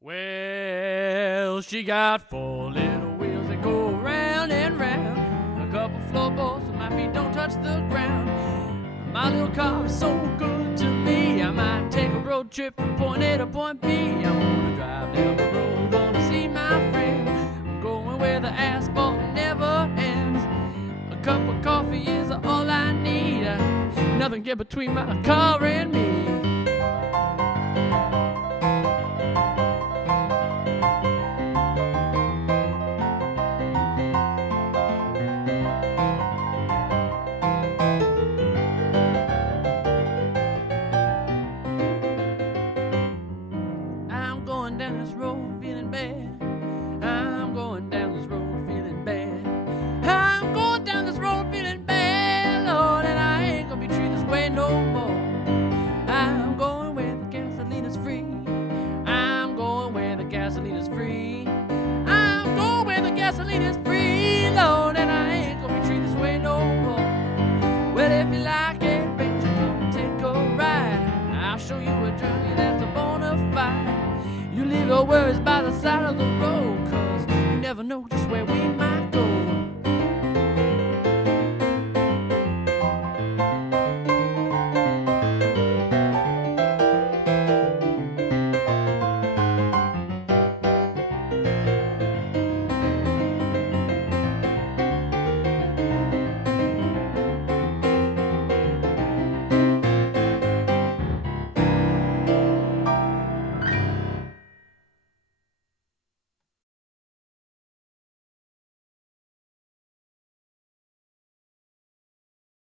Well, she got four little wheels that go round and round. A couple floorboards so my feet don't touch the ground. My little car is so good to me. I might take a road trip from point A to point B. I'm gonna drive down the road, gonna see my friend. I'm going where the asphalt never ends. A cup of coffee is all I need. Nothing get between my car and me.